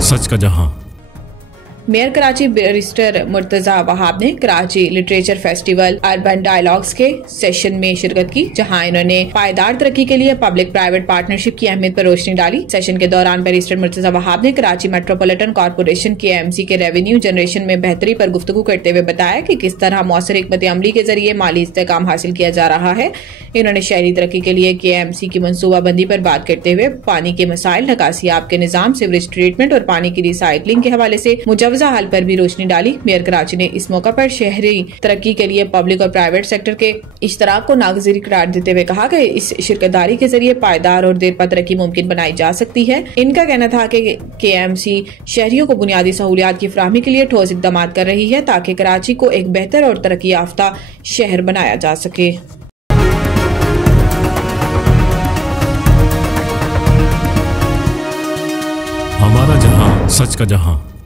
सच का जहां। Mayor Karachi barrister Murtaza Wahab ने Karachi literature festival urban dialogues के सेशन में शिरकत की, जहां इन्होंने पायदार तरक्की के लिए पब्लिक प्राइवेट पार्टनरशिप की अहमियत पर रोशनी डाली। सेशन के दौरान बैरिस्टर मुर्तजा वहाब ने कराची मेट्रोपॉलिटन कॉर्पोरेशन KMC के रेवेन्यू जनरेशन में बेहतरी पर गुफ्तगू करते हुए बताया कि किस तरह मौसर हिकमत अमली के जरिए माली इस्तेहकाम हासिल किया जा रहा है। इन्होंने शहरी तरक्की के लिए KMC की मनसूबाबंदी पर बात करते हुए पानी के मसाइल, निकासियाब के निजाम, सीवरेज ट्रीटमेंट और पानी की रिसाइकलिंग के हवाले से मुजवजा हाल पर भी रोशनी डाली। मेयर कराची ने इस मौका पर शहरी तरक्की के लिए पब्लिक और प्राइवेट सेक्टर के इश्तराक को नागज़ीर करार देते हुए कहा कि इस शिरकतदारी के जरिए पायदार और देरपा तरक्की मुमकिन बनाई जा सकती है। इनका कहना था कि KMC शहरियों को बुनियादी सहूलियात की फराहमी के लिए ठोस इक़दाम कर रही है ताकि कराची को एक बेहतर और तरक्की याफ्ता शहर बनाया जा सके। हमारा जहां, सच का जहां।